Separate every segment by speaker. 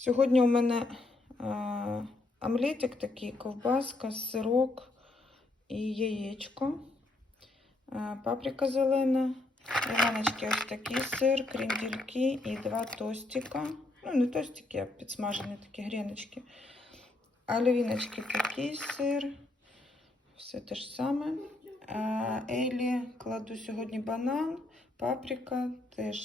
Speaker 1: Сьогодні у мене е, омлетик такий, ковбаска, сирок і яєчко, е, паприка зелена, іваночки ось такий сир, крендельки і два тостика. Ну, не тостики, а підсмажені такі гріночки. Оливіночки такий сир. Все те ж саме. Е, Елі кладу сьогодні банан, паприка, теж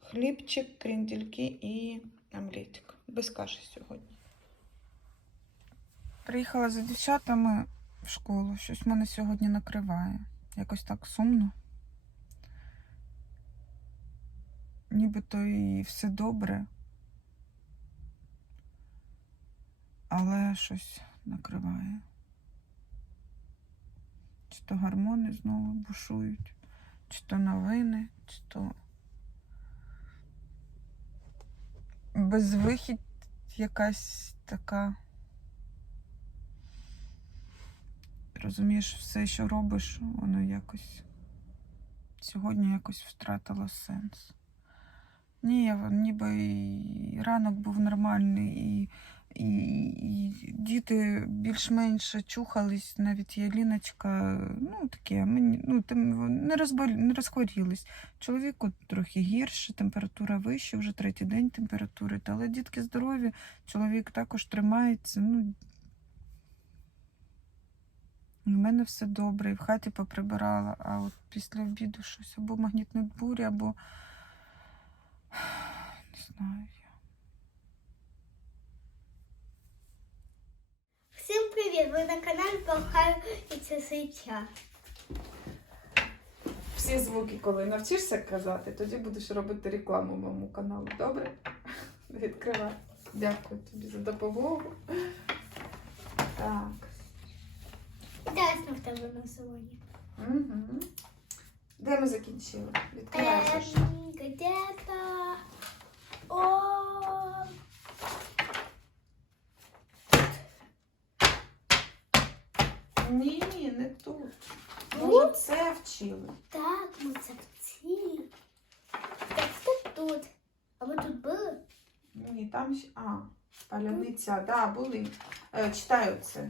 Speaker 1: хлібчик, крендельки і омлетик. Без каші сьогодні. Приїхала за дівчатами в школу. Щось мене сьогодні накриває. Якось так сумно. Нібито і все добре. Але щось накриває. Чи то гормони знову бушують, чи то новини, чи то безвихідь якась така. Розумієш, все, що робиш, воно якось сьогодні якось втратило сенс. Ні, я ніби і ранок був нормальний, і, і, діти більш-менш чухались, навіть Яліночка, ну таке, мені ну, там не, розболі, не розхворілись. Чоловіку трохи гірше, температура вища, вже третій день температури, але дітки здорові, чоловік також тримається. Ну, у мене все добре, і в хаті поприбирала, а от після обіду щось або магнітна буря, або не знаю.
Speaker 2: Всім привіт! Ви на каналі це Сича.
Speaker 1: Всі звуки, коли навчишся казати, тоді будеш робити рекламу моєму каналу. Добре? Відкривай. Дякую тобі за допомогу. Так.
Speaker 2: Інтересно в тебе на салоні.
Speaker 1: Угу. Де ми закінчили? Відкривай. Саша.
Speaker 2: Ем, Где-то... О...
Speaker 1: Ні, не тут. Ми
Speaker 2: Тут?
Speaker 1: вже це вчили.
Speaker 2: Так, ми це вчили. Так, це тут. А ми тут були?
Speaker 1: Ні, там ще. А, паляниця, да, були. Е, читаю це.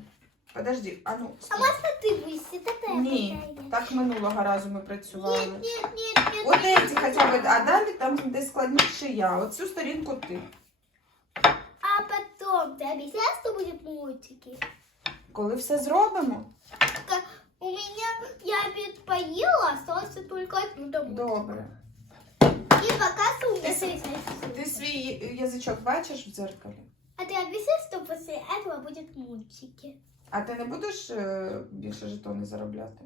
Speaker 1: Подожди, а ну.
Speaker 2: А можна ти висіти?
Speaker 1: Ні, так минулого разу ми працювали.
Speaker 2: Ні, ні, ні, ні.
Speaker 1: От эти хоча б, а далі там де складніше я. Оцю сторінку ти.
Speaker 2: А потом, ты объясняешь, что будет мультики?
Speaker 1: Коли все зробимо,
Speaker 2: У меня, я обед поела, осталось только одну домой.
Speaker 1: добре.
Speaker 2: И пока у меня
Speaker 1: Ты
Speaker 2: совершенно
Speaker 1: Ти свій язичок бачиш в дзеркалі?
Speaker 2: А ты объяснишь, что после этого будет мультики?
Speaker 1: А ти не будеш е, більше жетони заробляти?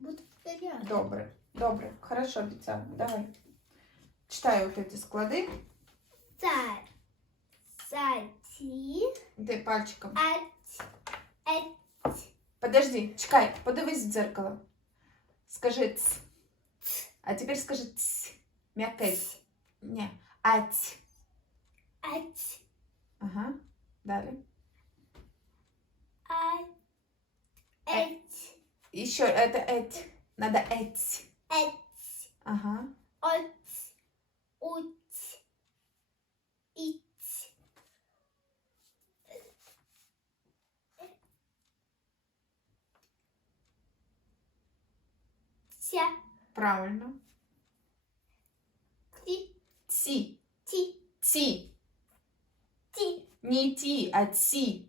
Speaker 2: Будут варианты.
Speaker 1: Добре, добре, хорошо, обіцяю. Давай. Читаю от ці склади.
Speaker 2: Царь. Сати.
Speaker 1: Де пальчиком.
Speaker 2: Ать.
Speaker 1: Подожди, чекай, подивись в дзеркало. Скажи ц. А тепер скажи ц. М'яке. ц. Ні. Ать.
Speaker 2: Ать.
Speaker 1: Ага. Далі.
Speaker 2: Ать. Эт.
Speaker 1: Еще это эть. Надо эть.
Speaker 2: Эт.
Speaker 1: Ага.
Speaker 2: От. Ут. Ить. Ся.
Speaker 1: Правильно.
Speaker 2: Ти.
Speaker 1: Ці.
Speaker 2: Ти.
Speaker 1: Ці.
Speaker 2: Ти.
Speaker 1: Не ті, а ці.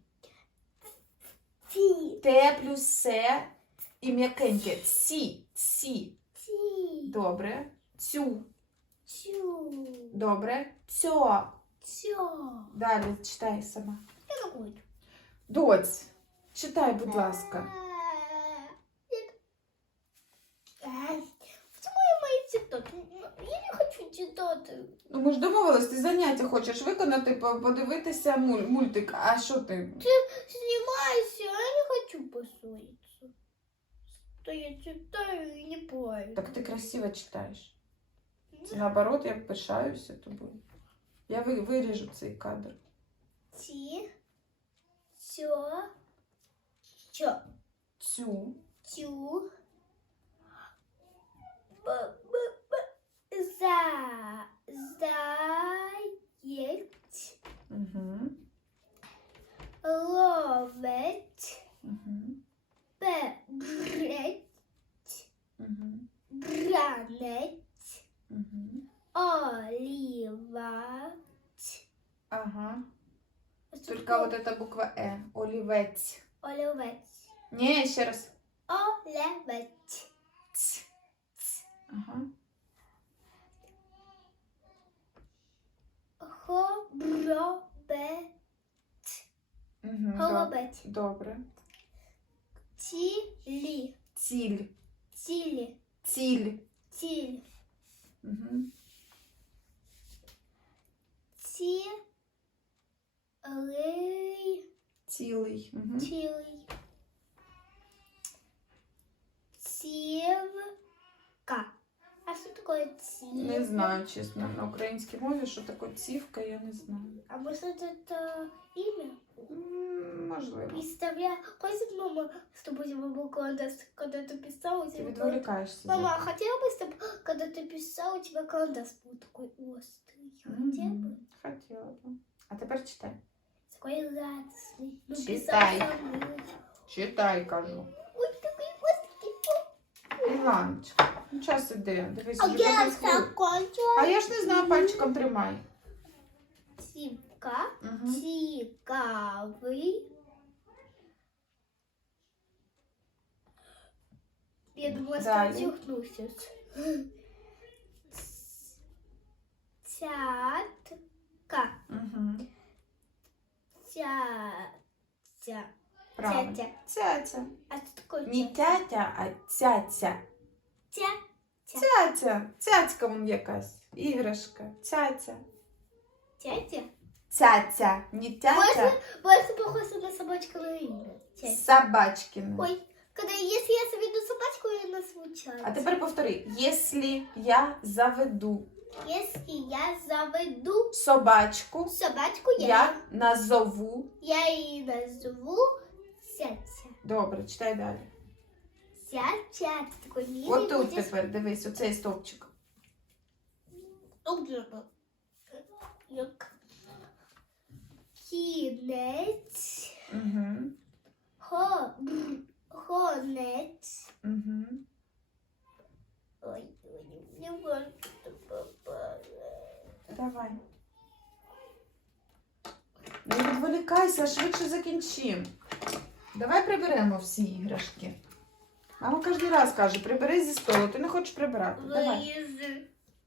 Speaker 2: Ти.
Speaker 1: Т плюс С і м'якеньке. Ці. Ці.
Speaker 2: Ти.
Speaker 1: Добре. Цю.
Speaker 2: Чу.
Speaker 1: Добре. Цьо.
Speaker 2: Чо.
Speaker 1: Далі читай сама.
Speaker 2: Я не хочу.
Speaker 1: Доць. Читай, будь ласка.
Speaker 2: я мои цитаты? Я не хочу цитаты.
Speaker 1: Ну ми ж домовились, ти заняття хочеш виконати, по- подивитися муль- мультик. А що ти?
Speaker 2: Снимайся, а я не хочу поссориться. Что я читаю и не правильно.
Speaker 1: Так ти красиво читаєш. Це наоборот, я пишаюся тобою. Я ви- виріжу цей кадр.
Speaker 2: Ти, чё, чё,
Speaker 1: Цю.
Speaker 2: тю, б,
Speaker 1: Вот эта буква Е. Олівець.
Speaker 2: Олівець.
Speaker 1: Ні, ще раз.
Speaker 2: Цілий.
Speaker 1: Угу.
Speaker 2: Цілий. Цівка. А що таке цівка?
Speaker 1: Не знаю, чесно, на українській мові, що таке цівка, я не знаю.
Speaker 2: А может это имя?
Speaker 1: М, Можливо.
Speaker 2: Представляю. Хочет мама с тобой сегодня когда, когда ты писала? у
Speaker 1: Ти
Speaker 2: тебя
Speaker 1: відволікаєшся.
Speaker 2: Мама, а
Speaker 1: завжди.
Speaker 2: хотела бы, чтобы, когда ты писала, у тебя карандаш был такой острый? Хотела бы?
Speaker 1: Мгм. Хотіла б. А тепер читай.
Speaker 2: Такой радостный. Ну,
Speaker 1: Читай.
Speaker 2: писал со мной.
Speaker 1: Читай, кажу.
Speaker 2: Ой, такой острый.
Speaker 1: Іланочка, ну час іде. Дивись,
Speaker 2: А
Speaker 1: вже
Speaker 2: я
Speaker 1: 15 хвилин.
Speaker 2: закончила.
Speaker 1: А я ж не знаю, пальчиком тримай.
Speaker 2: Цівка.
Speaker 1: Угу.
Speaker 2: Цікавий. Я думала,
Speaker 1: Далі.
Speaker 2: что чихнуся. Цятка.
Speaker 1: Угу.
Speaker 2: Цятя.
Speaker 1: Правильно. Цяця.
Speaker 2: А что такое
Speaker 1: Не тятя, а цяця.
Speaker 2: Ця.
Speaker 1: Цяця. Цяцька вон якась. Іграшка. Цяця.
Speaker 2: Цятя?
Speaker 1: Цяця. Не тятя.
Speaker 2: Больше похоже на собачковое имя.
Speaker 1: Собачкина.
Speaker 2: Ой, когда если я заведу собачку, она случается.
Speaker 1: А тепер повтори. Якщо я заведу
Speaker 2: Если я заведу
Speaker 1: собачку,
Speaker 2: собачку, я,
Speaker 1: я назову.
Speaker 2: я ее назову Сятя.
Speaker 1: Добре, читай далі.
Speaker 2: Такой
Speaker 1: От тут
Speaker 2: будешь.
Speaker 1: тепер дивись, оцей стовпчик.
Speaker 2: Кінець.
Speaker 1: Угу.
Speaker 2: Хо. Хонець.
Speaker 1: Угу.
Speaker 2: Ой, не можу.
Speaker 1: Давай. Не відволікайся, швидше закінчим. Давай приберемо всі іграшки. Мама кожен раз каже, прибери зі столу, ти не хочеш прибирати. Давай.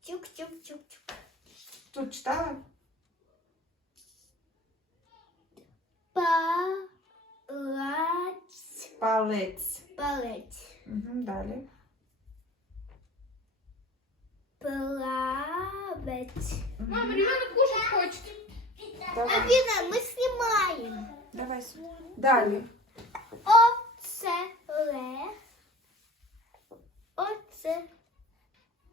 Speaker 2: Чук-чук-чук-чук.
Speaker 1: Тут читала?
Speaker 2: Палаць.
Speaker 1: Палець.
Speaker 2: Палець.
Speaker 1: Угу, далі.
Speaker 2: Плавець.
Speaker 1: Мама,
Speaker 3: ребенок кушать хочет.
Speaker 1: Давай.
Speaker 2: Афина, мы снимаем.
Speaker 1: Давай. сюди. Далі.
Speaker 2: Оце ле. Оце.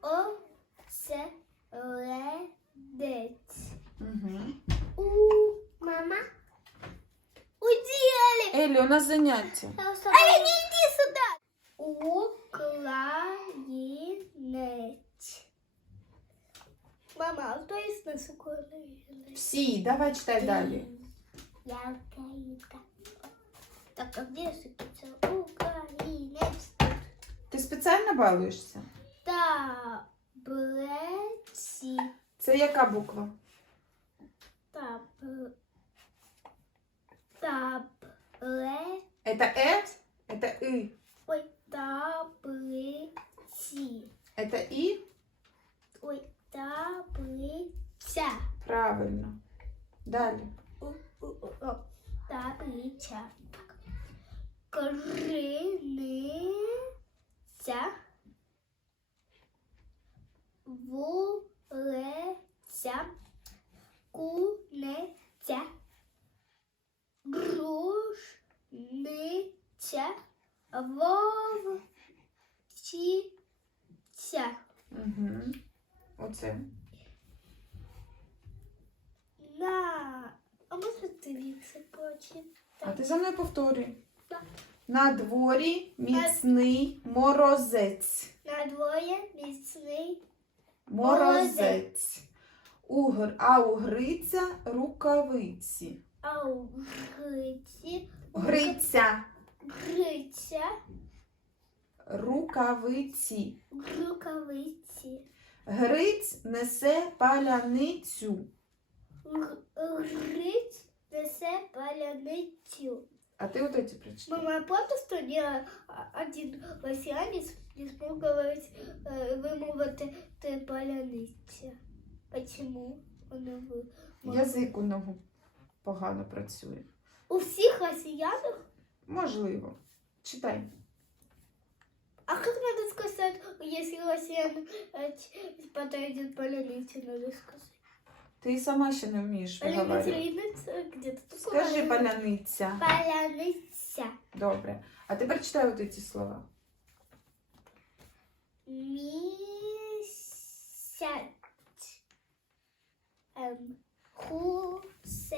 Speaker 2: Оце ледець.
Speaker 1: Угу.
Speaker 2: У мама. Уделали.
Speaker 1: Елі, у нас заняття.
Speaker 2: Аля, не иди сюда. Українець. Мама, а хто із нас українець?
Speaker 1: Всі, давай читай далі.
Speaker 2: Я українка. Так, а где сыпется українець?
Speaker 1: Ти спеціально балуєшся?
Speaker 2: Таблеці.
Speaker 1: Це яка буква?
Speaker 2: Таб... Табле...
Speaker 1: Это Е? Это И? морозець.
Speaker 2: На двоє міцний
Speaker 1: Морозець. Угр, а у Гриця рукавиці.
Speaker 2: а у Гриці.
Speaker 1: Гриця.
Speaker 2: Гриця.
Speaker 1: Рукавиці.
Speaker 2: Рукавиці.
Speaker 4: Гриць несе паляницю.
Speaker 2: Г- Гриць несе паляницю.
Speaker 4: А ти от ці прочитай.
Speaker 2: Мама, а правда, что ни а- один росіянець не смог э, вимовити те паляниця? Почему? Вона ви-
Speaker 4: Язик у нього погано працює.
Speaker 2: У всіх росіянах?
Speaker 4: Можливо. Читай.
Speaker 2: А как надо сказать, если россиян э, подойдет паляниця, надо сказать?
Speaker 4: Ти сама ще не вмієш виговорювати. Скажи паляниця.
Speaker 2: Паляниця.
Speaker 4: Добре. А тепер читай ці слова
Speaker 2: Місяць. Ем, гусениця.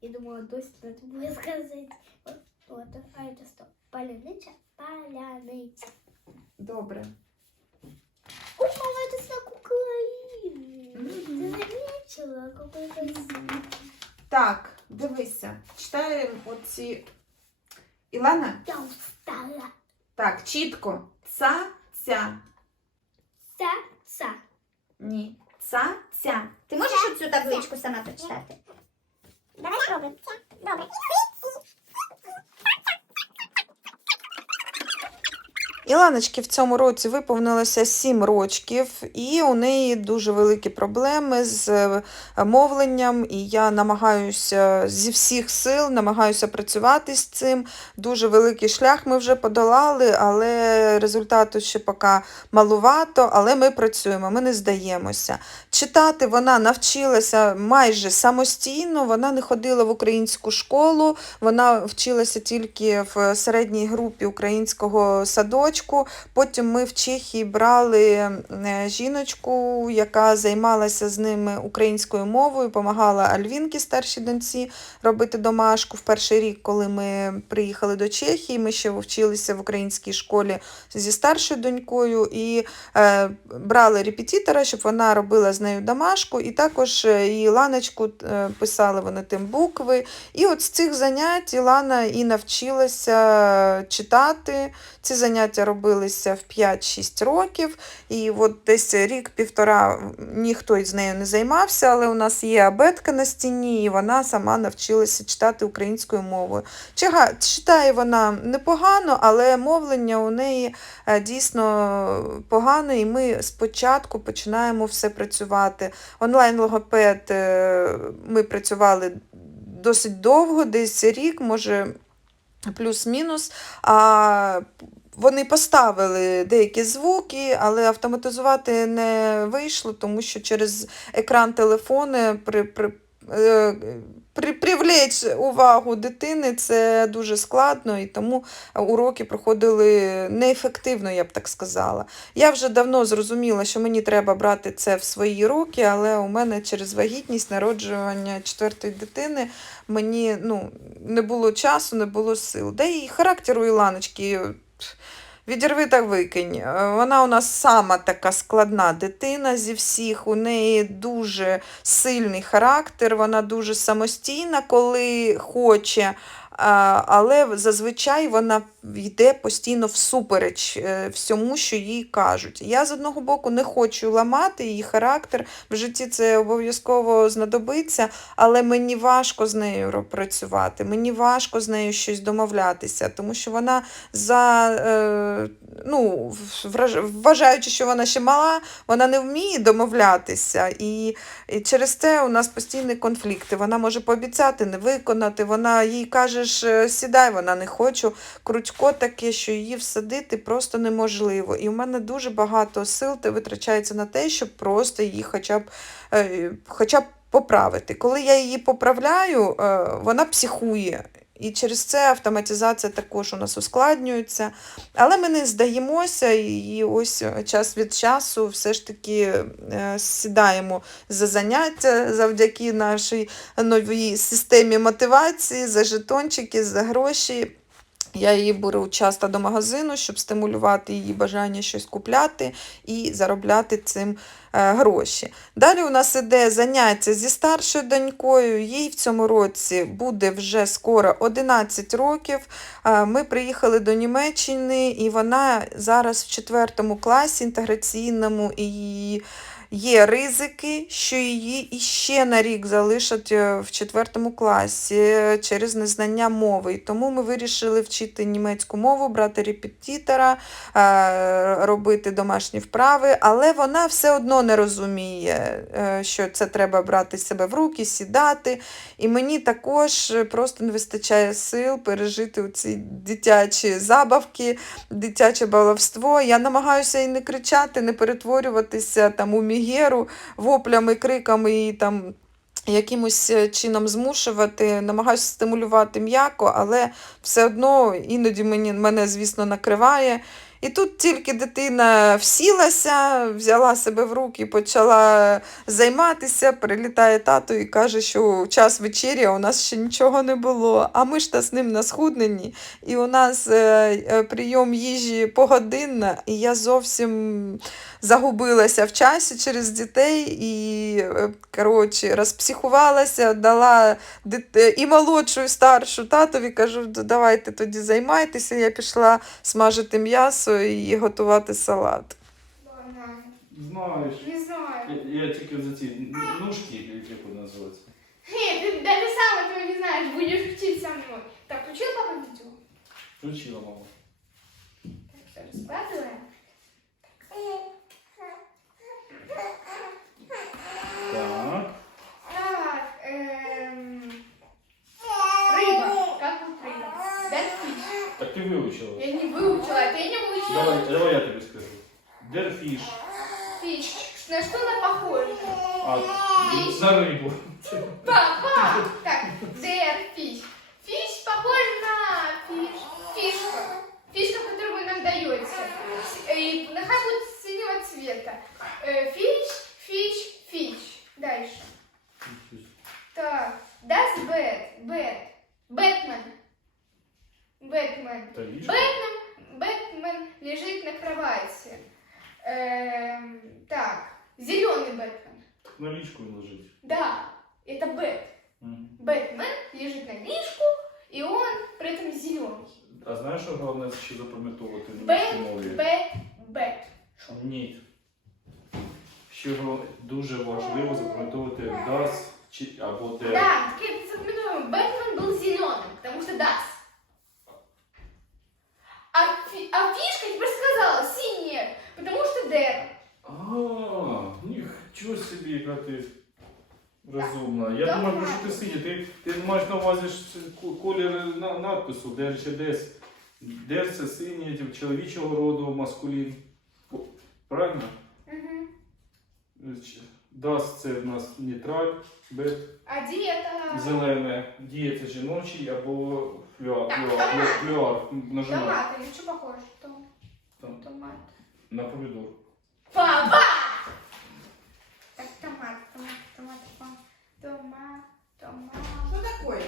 Speaker 2: Я думала, досі надо буде сказати. От, от, а это что? Паляниця? Паляниця.
Speaker 4: Добре.
Speaker 2: Ой, мама, это знак Украины.
Speaker 4: Мгм.
Speaker 2: Ты заметила, какой красивый.
Speaker 4: Так, дивися. Читаємо оці. Ілана?
Speaker 2: Я встала.
Speaker 4: Так, чітко. Ца, ця.
Speaker 2: Ца, ца.
Speaker 4: Ні. Ца, ця.
Speaker 5: Ти можеш оцю табличку сама прочитати?
Speaker 2: Давай спробуємо. Добре.
Speaker 4: Іланочки в цьому році виповнилося 7 рочків, і у неї дуже великі проблеми з е, мовленням. І я намагаюся зі всіх сил намагаюся працювати з цим. Дуже великий шлях ми вже подолали, але результату ще поки малувато. Але ми працюємо, ми не здаємося. Читати вона навчилася майже самостійно. Вона не ходила в українську школу, вона вчилася тільки в середній групі українського садочку. Потім ми в Чехії брали е, жіночку, яка займалася з ними українською мовою, допомагала Альвінки, старшій доньці, робити домашку. В перший рік, коли ми приїхали до Чехії, ми ще вчилися в українській школі зі старшою донькою і е, брали репетитора, щоб вона робила з нею домашку. І також е, і Ланочку е, писали вони тим букви. І от з цих занять Ілана і навчилася читати. Ці заняття робилися в 5-6 років, і от десь рік-півтора ніхто із нею не займався, але у нас є абетка на стіні, і вона сама навчилася читати українською мовою. Читає вона непогано, але мовлення у неї е, дійсно погане, і ми спочатку починаємо все працювати. Онлайн-логопед е, ми працювали досить довго, десь рік, може плюс-мінус. А вони поставили деякі звуки, але автоматизувати не вийшло, тому що через екран телефону при, при, е, при, привлечь увагу дитини це дуже складно, і тому уроки проходили неефективно, я б так сказала. Я вже давно зрозуміла, що мені треба брати це в свої руки, але у мене через вагітність, народжування четвертої дитини мені ну, не було часу, не було сил. Де і характер у Іланочки. Відірви та викинь. Е, Вона у нас сама така складна дитина зі всіх. У неї дуже сильний характер, вона дуже самостійна, коли хоче. Але зазвичай вона йде постійно всупереч е, всьому, що їй кажуть. Я з одного боку не хочу ламати її характер. В житті це обов'язково знадобиться, але мені важко з нею працювати, мені важко з нею щось домовлятися, тому що вона за е, ну, вважаючи, що вона ще мала, вона не вміє домовлятися. І, через це у нас постійні конфлікти. Вона може пообіцяти, не виконати. Вона їй кажеш, «Е, сідай, вона не хочу. Крутько таке, що її всадити просто неможливо. І в мене дуже багато сил витрачається на те, щоб просто її хоча б, е, хоча б поправити. Коли я її поправляю, е, вона психує. І через це автоматизація також у нас ускладнюється. Але ми не здаємося, і ось е, час від часу все ж таки сідаємо за заняття завдяки нашій новій системі мотивації, за жетончики, за гроші. Я її беру часто до магазину, щоб стимулювати її бажання щось купляти і заробляти цим е, гроші. Далі у нас іде заняття зі старшою донькою. Їй в цьому році буде вже скоро 11 років. Е, Ми приїхали до Німеччини, і вона зараз в четвертому класі інтеграційному і Є ризики, що її іще на рік залишать е, в четвертому класі е, через незнання мови. І тому ми вирішили вчити німецьку мову, брати репетитора, е, робити домашні вправи, але вона все одно не розуміє, що це треба брати себе в руки, сідати. І мені також просто не вистачає сил пережити ці дитячі забавки, дитяче баловство. Я намагаюся і не кричати, не перетворюватися там у мігеру воплями, криками і там. Якимось е, чином змушувати, намагаюся стимулювати м'яко, але все одно іноді мені, мене, звісно, накриває. І тут тільки дитина всілася, взяла себе в руки, почала займатися, прилітає тато і каже, що час вечері, а у нас ще нічого не було. А ми ж та з ним на схудненні, і у нас е, е, прийом їжі погодинна, і я зовсім загубилася в часі через дітей і е, коротше, розпсихувалася, дала дит- і молодшу, і старшу татові, кажу, давайте тоді займайтеся. Я пішла смажити м'ясо і готувати салат.
Speaker 6: Знаєш.
Speaker 3: Не знаю.
Speaker 6: Я, я тільки за ці ножки, як вони називаються.
Speaker 3: Нет, ты даже сам этого не знаешь, будешь учить со мной. Так, включил папа видео?
Speaker 6: Включила мама.
Speaker 3: Так, все, раскладываем.
Speaker 6: Дерфіш.
Speaker 3: Фиш. На что она похожа?
Speaker 6: А, на рибу.
Speaker 3: Папа! Так, дер, фиш. Фиш похож на фиш. Фишка. Фишка, которую вы нам даете. И нахай будет синего цвета. Э, Фиш, фиш, фиш. Дальше. Так, das Bad, Bad. Бэтмен. Бэтмен.
Speaker 6: Та.
Speaker 3: Бэтмен, Бэтмен лежит на кровати. Эм, так, зеленый Бэтмен.
Speaker 6: На лічку він лежить.
Speaker 3: Да, это Бэт.
Speaker 6: Мгм.
Speaker 3: Бэтмен лежит на ліжку, и он при этом зеленый.
Speaker 6: А знаєш, що головне ще запам'ятовувати в
Speaker 3: Бет,
Speaker 6: німецькій мові?
Speaker 3: Бэт, Бэт.
Speaker 6: Ні. Ще го- дуже важливо запам'ятовувати das чи або der.
Speaker 3: Да, так я запоминаю, Бэтмен был зеленым, потому что das. А, фи- а фишка теперь сказала синяя, der.
Speaker 6: А, нічого собі, яка ти розумна. Я
Speaker 3: Так,
Speaker 6: думаю, про що ти сидиш? Ти, ти маєш на увазі ж ку- колір на, надпису, де ще десь. Де це синє, тип, чоловічого роду, маскулін. Правильно?
Speaker 3: Мгм.
Speaker 6: Das це в нас нейтраль, бет,
Speaker 3: А диета?
Speaker 6: зелене, діє це жіночий або флюар,
Speaker 3: Так,
Speaker 6: флюар, флюар, на жінок,
Speaker 3: Томат, или похоже?
Speaker 6: Там.
Speaker 3: Томат.
Speaker 6: на помідор.
Speaker 3: Папа! Так, томат, томат, томат, томат, томат, томат.
Speaker 4: Що таке?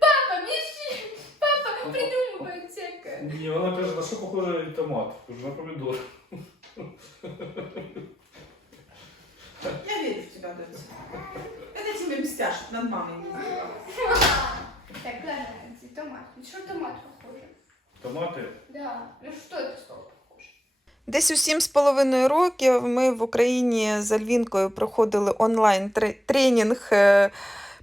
Speaker 3: Папа, Миши! Папа придумывает всякое.
Speaker 6: Ні, вона каже, на що похоже томат? Кажу, на помідор.
Speaker 1: Я верю в тебя, Дэнс. Это тебе мстяш над мамой не.
Speaker 3: Так, ладно, это томат. Ну что томат похоже?
Speaker 6: Томати.
Speaker 3: Да. Ну что это похоже?
Speaker 4: Десь у сім з половиною років ми в Україні з Альвінкою проходили онлайн тре- тренінг е,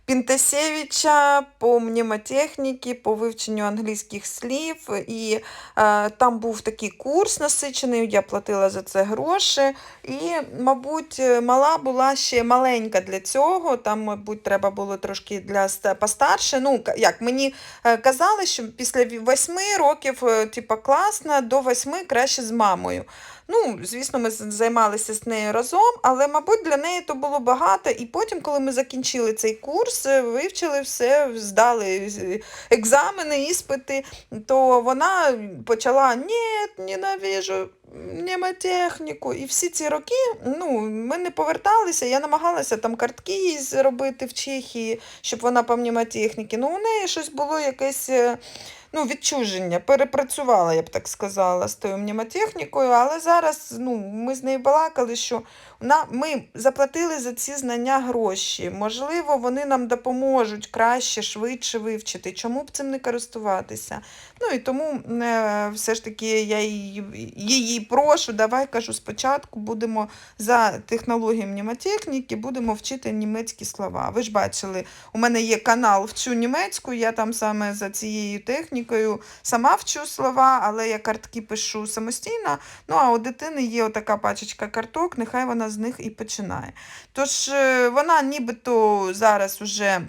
Speaker 4: Пінтасєвича по мнемотехніці, по вивченню англійських слів. І е, там був такий курс насичений, я платила за це гроші. І, мабуть, мала була ще маленька для цього. Там, мабуть, треба було трошки для постарше. Ну, як мені е, казали, що після восьми років, е, типа, класно, до восьми краще з мамою. Ну, звісно, ми займалися з нею разом, але, мабуть, для неї то було багато. І потім, коли ми закінчили цей курс, е, вивчили все, здали екзамени, іспити, то вона почала ні, ненавижу мнемотехніку. І всі ці роки ну, ми не поверталися. Я намагалася там картки зробити в Чехії, щоб вона по мнемотехніці. Ну, у неї щось було якесь. е, ну, відчуження, перепрацювала, я б так сказала, з тою мнемотехнікою, але зараз ну, ми з нею балакали, що на, ми заплатили за ці знання гроші. Можливо, вони нам допоможуть краще, швидше вивчити. Чому б цим не користуватися? Ну і тому е, все ж таки я її, її прошу, давай кажу, спочатку будемо за технологією мнемотехніки, будемо вчити німецькі слова. Ви ж бачили, у мене є канал Вчу німецьку, я там саме за цією технікою сама вчу слова, але я картки пишу самостійно. Ну а у дитини є отака пачечка карток, нехай вона з них і починає. Тож е, вона нібито зараз уже.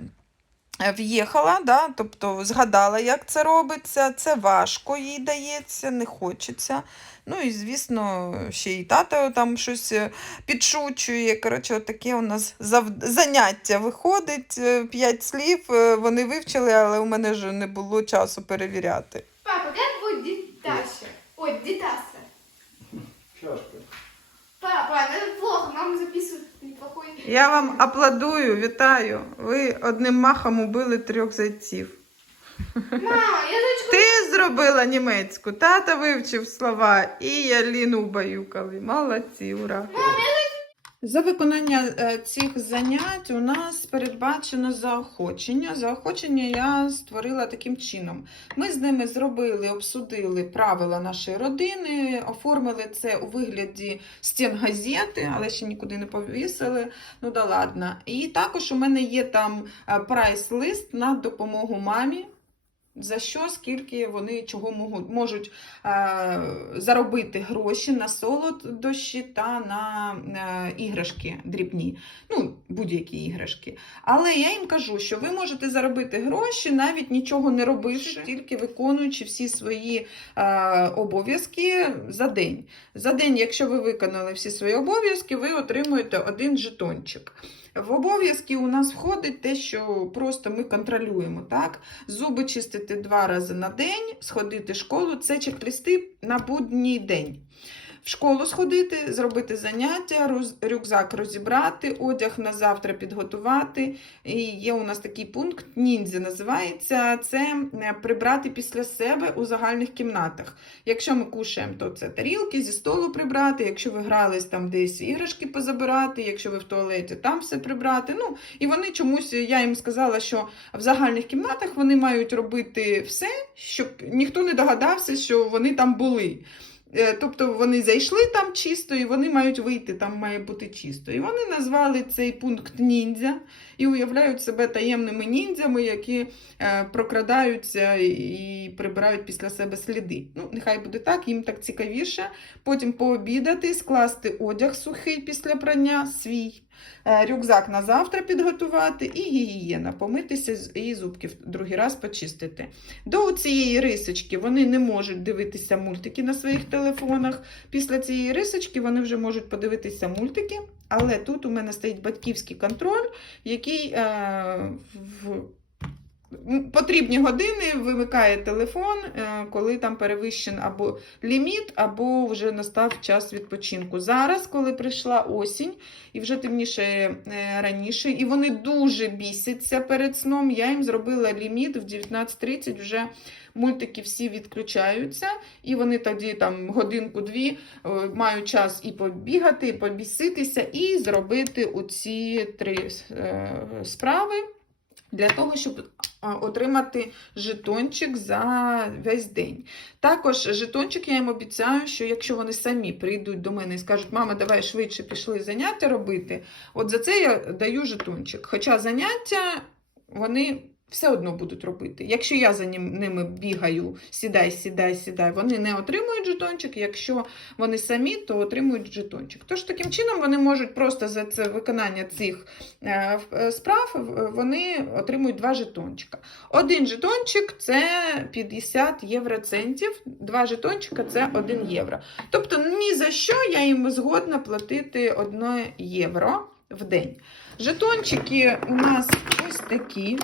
Speaker 4: е, В'їхала, да? тобто згадала, як це робиться. Це важко їй дається, не хочеться. Ну і, звісно, ще й тато там щось е, підшучує. Коротше, таке у нас зав... заняття виходить. П'ять слів вони вивчили, але у мене ж не було часу перевіряти.
Speaker 2: Папа, как будет Диташа? Ой, Дитаса.
Speaker 6: Чашка.
Speaker 2: Папа, это плохо, мама записывает неплохой.
Speaker 4: Я вам аплодую, вітаю. Ви одним махом убили трьох зайців.
Speaker 2: Мама, я дочку...
Speaker 4: Ти зробила німецьку, тата вивчив слова, і я Ліну убаюкали. Молодці, ура! За виконання е, цих занять у нас передбачено заохочення. Заохочення я створила таким чином. Ми з ними зробили, обсудили правила нашої родини, оформили це у вигляді стін газети, але ще нікуди не повісили. Ну да ладно. І також у мене є там е, прайс-лист на допомогу мамі. За що, скільки вони чого можуть, можуть е, заробити гроші на солодощі та на е, іграшки дрібні, ну, будь-які іграшки. Але я їм кажу, що ви можете заробити гроші, навіть нічого не робивши, тільки виконуючи всі свої е, обов'язки за день. За день, якщо ви виконали всі свої обов'язки, ви отримуєте один жетончик. В обов'язки у нас входить те, що просто ми контролюємо. Так? Зуби чистити два рази на день, сходити в школу це чек-листи на будній день. В школу сходити, зробити заняття, рюкзак розібрати, одяг на завтра підготувати. І є у нас такий пункт ніндзя називається це е, прибрати після себе у загальних кімнатах. Якщо ми кушаємо, то це тарілки зі столу прибрати. Якщо ви грались там десь іграшки позабирати, якщо ви в туалеті, там все прибрати. Ну і вони чомусь я їм сказала, що в загальних кімнатах вони мають робити все, щоб ніхто не догадався, що вони там були. Е, Тобто вони зайшли там чисто, і вони мають вийти, там має бути чисто. І вони назвали цей пункт ніндзя і уявляють себе таємними ніндзями, які е, прокрадаються і прибирають після себе сліди. Ну, нехай буде так, їм так цікавіше. Потім пообідати, скласти одяг сухий після прання свій, рюкзак на завтра підготувати і гігієна, помитися і зубки другий раз почистити. До цієї рисочки вони не можуть дивитися мультики на своїх телефонах. Після цієї рисочки вони вже можуть подивитися мультики, але тут у мене стоїть батьківський контроль, який е, в потрібні години вимикає телефон, е, коли там перевищен або ліміт, або вже настав час відпочинку. Зараз, коли прийшла осінь, і вже темніше е, раніше, і вони дуже бісяться перед сном. Я їм зробила ліміт в 19.30 вже мультики всі відключаються, і вони тоді там годинку-дві е, мають час і побігати, і побіситися, і зробити оці три справи. Для того, щоб отримати жетончик за весь день. Також жетончик я їм обіцяю, що якщо вони самі прийдуть до мене і скажуть, мама, давай швидше пішли заняття робити, от за це я даю жетончик. Хоча заняття вони все одно будуть робити. Якщо я за ними бігаю, сідай, сідай, сідай, вони не отримують жетончик. Якщо вони самі, то отримують жетончик. Тож таким чином вони можуть просто за це виконання цих е, е, справ вони отримують два жетончика. Один жетончик це 50 євроцентів, два жетончика це 1 євро. Тобто ні за що я їм згодна платити 1 євро в день. Жетончики у нас ось такі.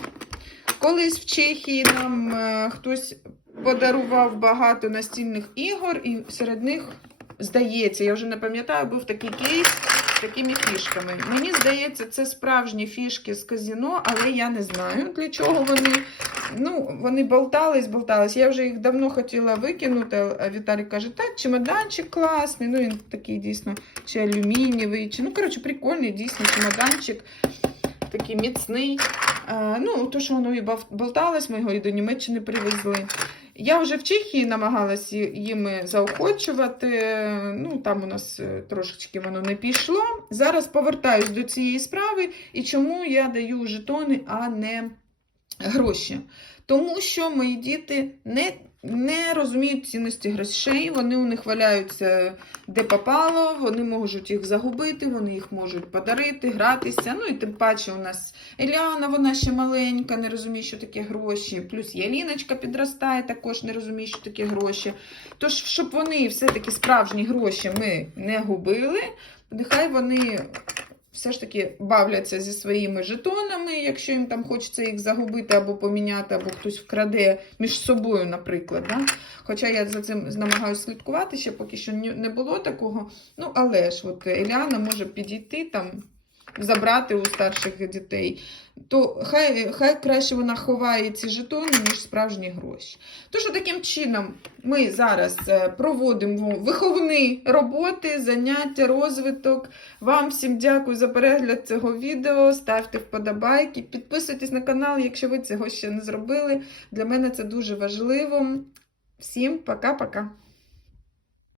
Speaker 4: Колись в Чехії нам е, хтось подарував багато настільних ігор, і серед них, здається, я вже не пам'ятаю, був такий кейс з
Speaker 1: такими фішками. Мені здається, це справжні фішки з казіно, але я не знаю, для чого вони. Ну, вони болтались, болтались. Я вже їх давно хотіла викинути, а Віталій каже, так, чемоданчик класний. Ну, він такий дійсно, чи алюмінієвий, чи ну, коротше, прикольний, дійсно, чемоданчик. Такий міцний. А, ну, то, що воно і болталось, ми його і до Німеччини привезли. Я вже в Чехії намагалась їм заохочувати. Ну, там у нас е, трошечки воно не пішло. Зараз повертаюсь до цієї справи. І чому я даю жетони, а не гроші? Тому що мої діти не, не розуміють цінності грошей, вони у них валяються де попало, вони можуть їх загубити, вони їх можуть подарити, гратися. Ну і тим паче у нас Еліана, вона ще маленька, не розуміє, що таке гроші. Плюс Яліночка підростає, також не розуміє, що таке гроші. Тож, щоб вони все-таки справжні гроші ми не губили, нехай вони все ж таки бавляться зі своїми жетонами, якщо їм там хочеться їх загубити або поміняти, або хтось вкраде між собою, наприклад. Да? Хоча я за цим намагаюся слідкувати, ще поки що не було такого. Ну, але ж от Еліана може підійти там, забрати у старших дітей. То хай, хай краще вона ховає ці жетони, ніж справжні гроші. Тож таким чином ми зараз е, проводимо виховні роботи, заняття, розвиток. Вам всім дякую за перегляд цього відео. Ставте вподобайки, підписуйтесь на канал, якщо ви цього ще не зробили. Для мене це дуже важливо. Всім пока-пока.